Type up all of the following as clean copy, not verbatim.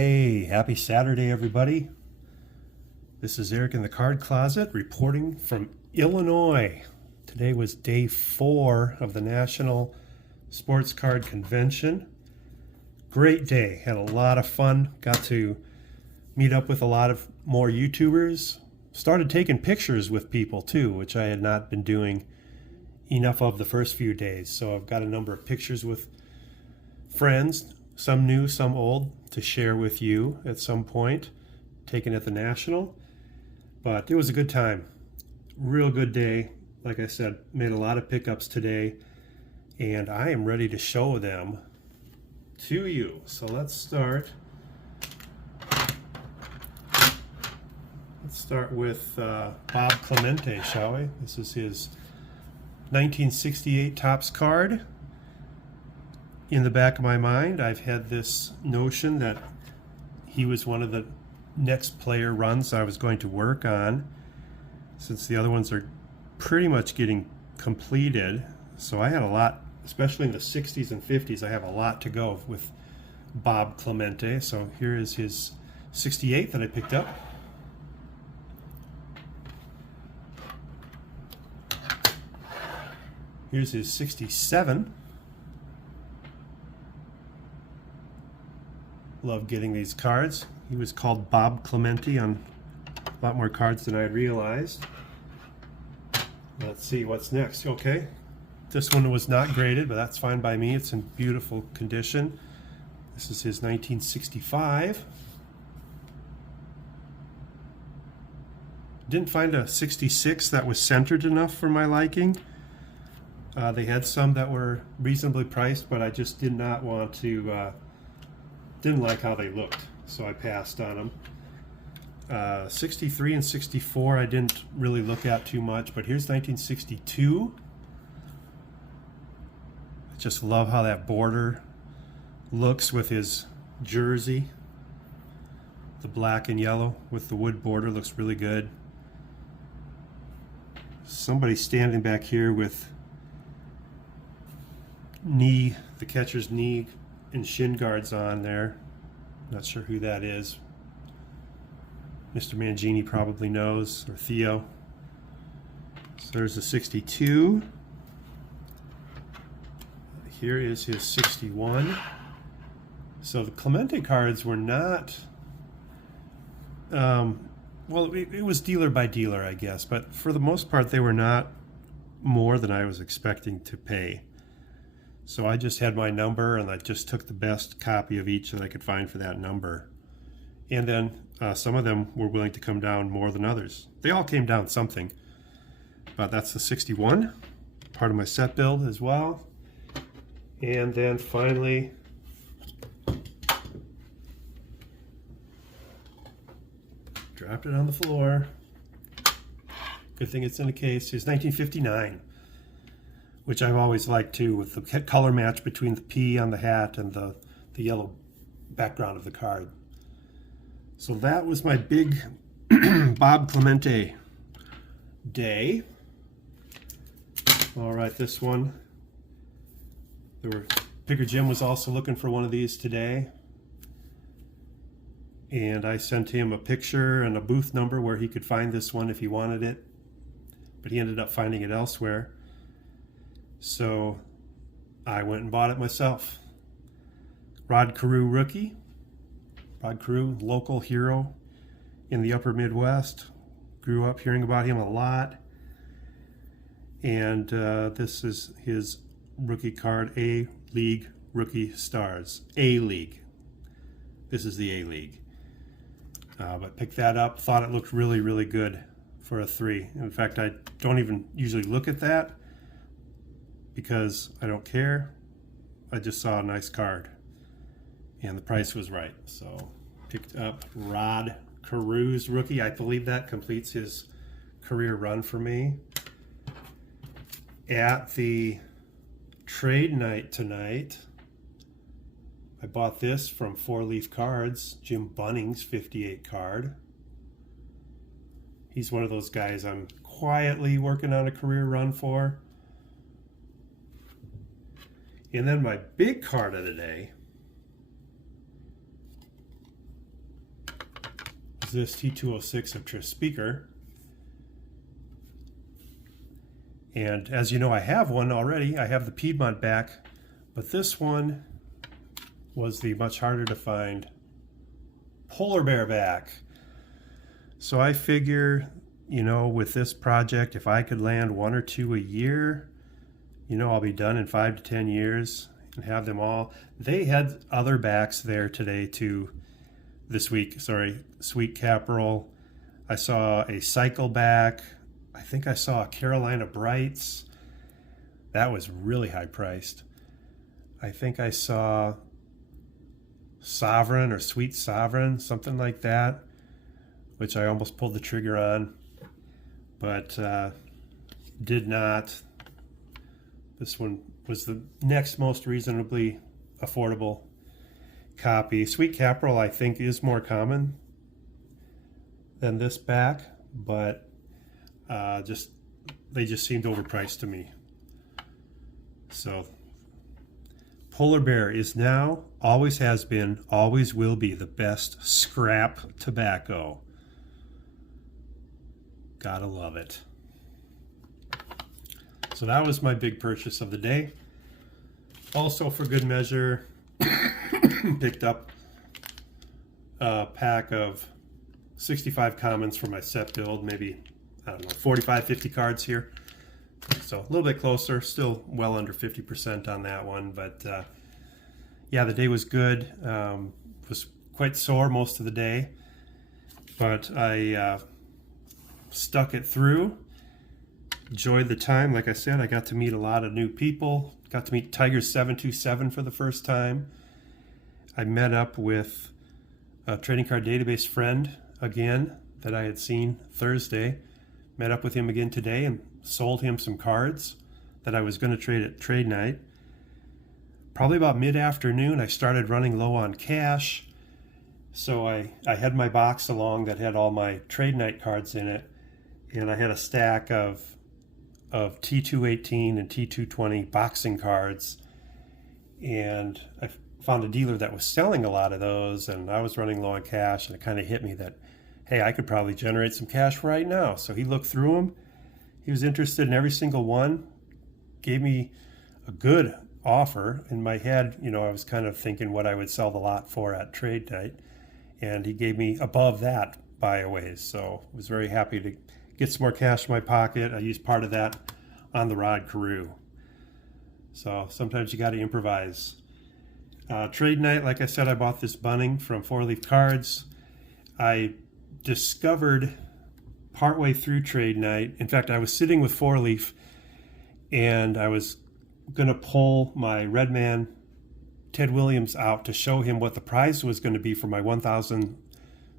Hey, happy Saturday, everybody. This is Eric in the Card Closet reporting from Illinois. Today was day 4 of the National Sports Card Convention. Great day, had a lot of fun, got to meet up with a lot of more YouTubers. Started taking pictures with people too, which I had not been doing enough of the first few days. So I've got a number of pictures with friends, some new, some old, to share with you at some point, taken at the National. But it was a good time. Real good day. Like I said, made a lot of pickups today, and I am ready to show them to you. So let's start. Let's start with Bob Clemente, shall we? This is his 1968 Topps card. In the back of my mind, I've had this notion that he was one of the next player runs I was going to work on, since the other ones are pretty much getting completed. So I had a lot, especially in the 60s and 50s, I have a lot to go with Bob Clemente. So here is his 68 that I picked up. Here's his 67. Love getting these cards. He was called Bob Clemente on a lot more cards than I realized. Let's see what's next. Okay, this one was not graded, but that's fine by me. It's in beautiful condition. This is his 1965. Didn't find a 66 that was centered enough for my liking. They had some that were reasonably priced, but I just did not want to, didn't like how they looked, so I passed on them. 63 and 64 I didn't really look at too much, but here's 1962. I just love how that border looks with his jersey. The black and yellow with the wood border looks really good. Somebody standing back here with the catcher's knee and shin guards on there. Not sure who that is. Mr. Mangini probably knows, or Theo. So there's a 62. Here is his 61. So the Clemente cards were not, well, it was dealer by dealer, I guess, but for the most part they were not more than I was expecting to pay. So I just had my number, and I just took the best copy of each that I could find for that number. And then some of them were willing to come down more than others. They all came down something, but that's the 61, part of my set build as well. And then finally, dropped it on the floor. Good thing it's in a case. It's 1959. Which I've always liked too, with the color match between the P on the hat and the yellow background of the card. So that was my big Bob Clemente day. All right, this one. Picker Jim was also looking for one of these today. And I sent him a picture and a booth number where he could find this one if he wanted it. But he ended up finding it elsewhere. So I went and bought it myself. Rod Carew rookie. Rod Carew, local hero in the upper Midwest. Grew up hearing about him a lot. And this is his rookie card, A-League Rookie Stars. A-League. This is the A-League. But picked that up, thought it looked really, really good for a 3. In fact, I don't even usually look at that, because I don't care. I just saw a nice card and the price was right, so picked up Rod Carew's rookie. I believe that completes his career run for me. At the trade night tonight, I bought this from 4 Leaf Cards, Jim Bunning's 58 card. He's one of those guys I'm quietly working on a career run for. And then my big card of the day is this T206 of Trish speaker. And as you know, I have one already. I have the Piedmont back, but this one was the much harder to find polar bear back. So I figure, you know, with this project, if I could land 1 or 2 a year, you know, I'll be done in 5 to 10 years and have them all. They had other backs there today too, this week. Sorry, Sweet Caporal. I saw a Cycle back. I think I saw a Carolina Brights. That was really high priced. I think I saw Sovereign or Sweet Sovereign, something like that, which I almost pulled the trigger on, but did not. This one was the next most reasonably affordable copy. Sweet Caporal, I think, is more common than this back, but they just seemed overpriced to me. So Polar Bear is now, always has been, always will be the best scrap tobacco. Gotta love it. So that was my big purchase of the day. Also, for good measure, picked up a pack of 65 commons for my set build, maybe, I don't know, 45, 50 cards here. So a little bit closer, still well under 50% on that one. But yeah, the day was good. Was quite sore most of the day, but I stuck it through. Enjoyed the time. Like I said, I got to meet a lot of new people. Got to meet Tiger 727 for the first time. I met up with a trading card database friend again that I had seen Thursday. Met up with him again today and sold him some cards that I was going to trade at trade night. Probably about mid-afternoon, I started running low on cash. So I had my box along that had all my trade night cards in it. And I had a stack of T218 and T220 boxing cards, and I found a dealer that was selling a lot of those, and I was running low on cash, and it kind of hit me that, hey, I could probably generate some cash right now. So he looked through them. He was interested in every single one, gave me a good offer. In my head, you know, I was kind of thinking what I would sell the lot for at trade night, and he gave me above that by a ways. So I was very happy to get some more cash in my pocket. I used part of that on the Rod Carew. So sometimes you got to improvise. Trade night, like I said, I bought this bunning from Four Leaf Cards. I discovered partway through trade night, in fact, I was sitting with Four Leaf and I was going to pull my Redman Ted Williams out to show him what the prize was going to be for my 1,000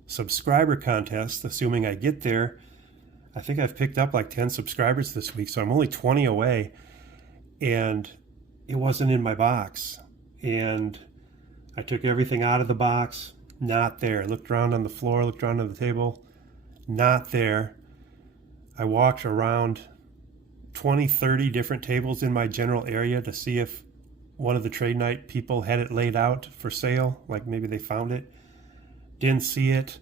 subscriber contest, assuming I get there. I think I've picked up like 10 subscribers this week, so I'm only 20 away, and it wasn't in my box. And I took everything out of the box, not there. Looked around on the floor, looked around on the table, not there. I walked around 20, 30 different tables in my general area to see if one of the trade night people had it laid out for sale, like maybe they found it. Didn't see it.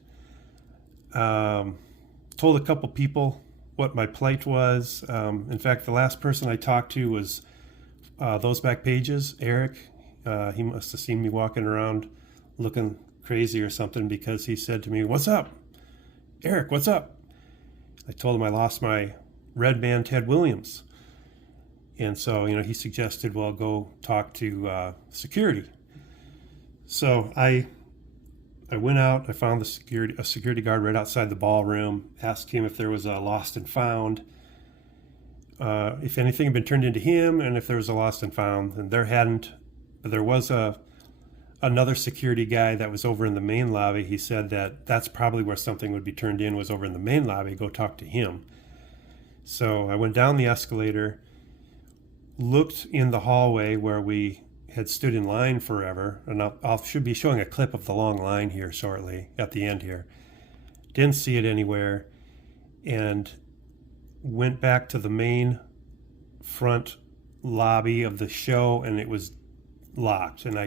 Told a couple people what my plight was. In fact, the last person I talked to was those back pages, Eric. He must have seen me walking around looking crazy or something, because he said to me, "What's up? Eric, what's up?" I told him I lost my Redman Ted Williams. And so, you know, he suggested, well, go talk to security. So I went out, I found a security guard right outside the ballroom, asked him if there was a lost and found, if anything had been turned into him, and if there was a lost and found. And there hadn't, but there was another security guy that was over in the main lobby. He said that that's probably where something would be turned in, was over in the main lobby. Go talk to him. So I went down the escalator, looked in the hallway where we had stood in line forever, and I should be showing a clip of the long line here shortly at the end here. Didn't see it anywhere, and went back to the main front lobby of the show, and it was locked. And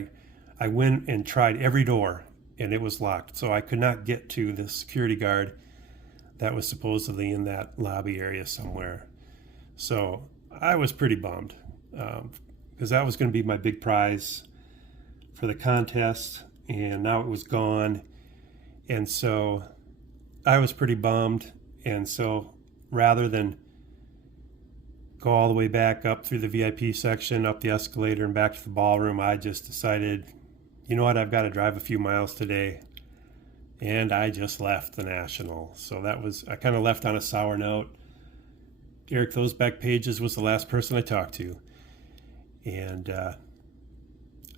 I went and tried every door and it was locked. So I could not get to the security guard that was supposedly in that lobby area somewhere. So I was pretty bummed because that was going to be my big prize for the contest, and now it was gone. And so I was pretty bummed. And so rather than go all the way back up through the VIP section, up the escalator, and back to the ballroom, I just decided, you know what, I've got to drive a few miles today. And I just left the National. So that was, I kind of left on a sour note. Eric, those back pages was the last person I talked to. And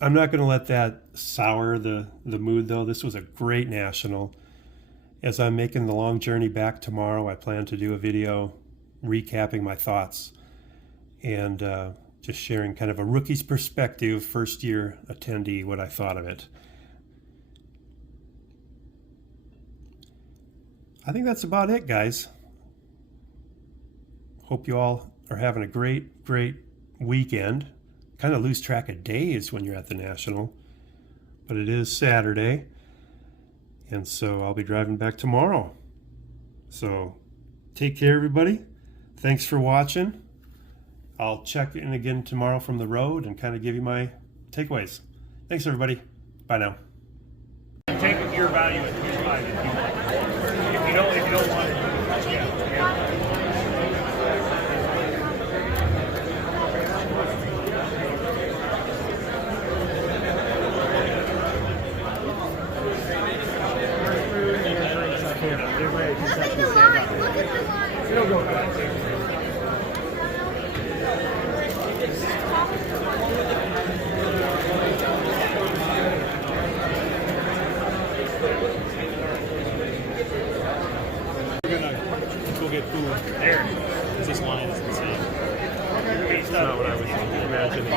I'm not going to let that sour the mood, though. This was a great National. As I'm making the long journey back tomorrow, I plan to do a video recapping my thoughts and just sharing kind of a rookie's perspective, first year attendee, what I thought of it. I think that's about it, guys. Hope you all are having a great weekend. Kind of lose track of days when you're at the National, but it is Saturday, and so I'll be driving back tomorrow. So take care, everybody. Thanks for watching. I'll check in again tomorrow from the road and kind of give you my takeaways. Thanks, everybody. Bye now. Take your value at 25 if you want. If you don't want it, yeah. It'll go back. Get food there. This line is insane. It's not what I was imagining. I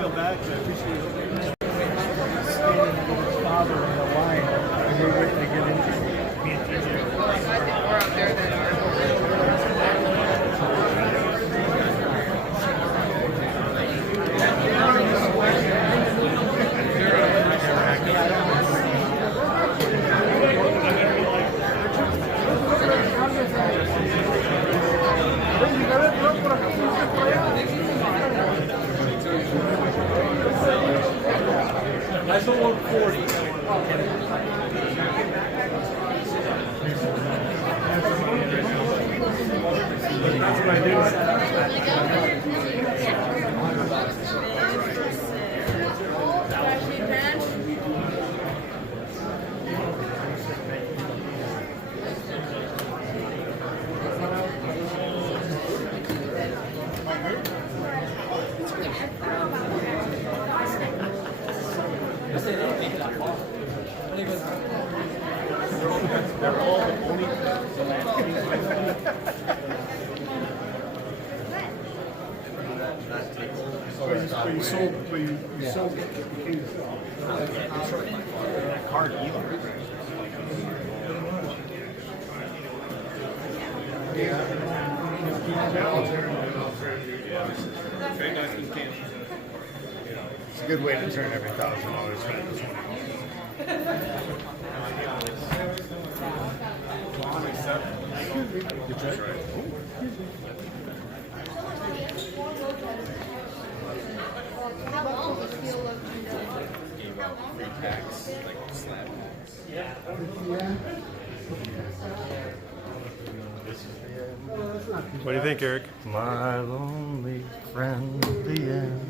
feel bad because I appreciate it. Father in the line, and we're waiting to get into me and TJ. I think we're out there that are. That's a 140. That's what I do. They're all only the last But you sold it. that card either. It's a good way to turn every $1,000 into 20. What do you think, Eric? My lonely friend, the end.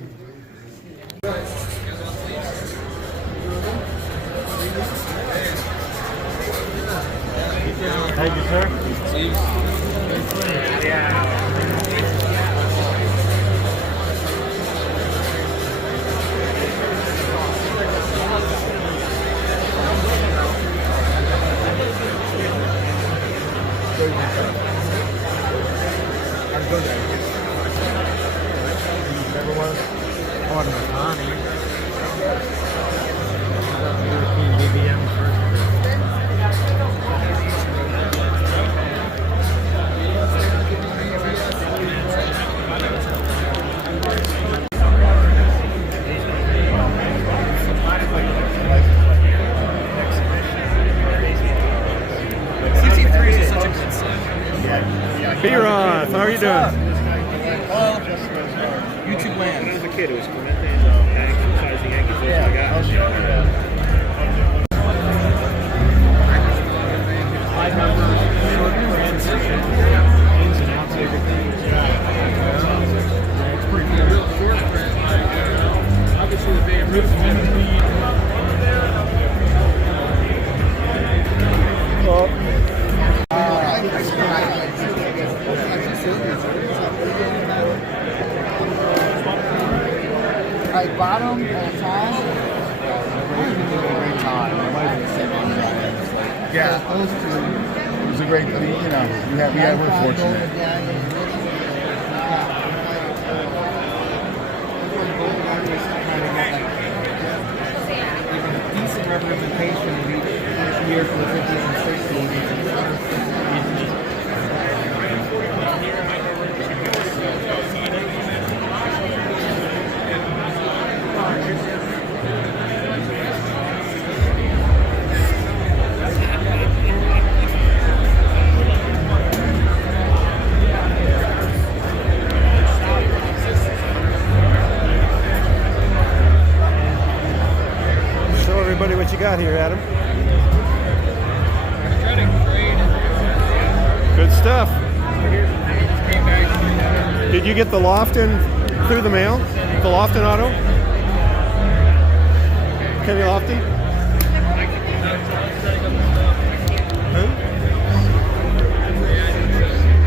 Thank you, sir. Yeah. Everyone, on the Connie. European BBM first. doing? YouTube land. When I was a kid, it was Clemente and Yankees, besides the Yankees. Those are the guys. Five members, short friends, ins and outs, everything. It's pretty cool. Obviously, the Bay of Roots I bought them at a time. Great time. Yeah, those two. It was a great, we're fortunate. Decent representation of each year for the 50s and 60s. Show everybody what you got here, Adam. Good stuff. Did you get the Lofton through the mail? The Lofton auto? Kenny Lofton?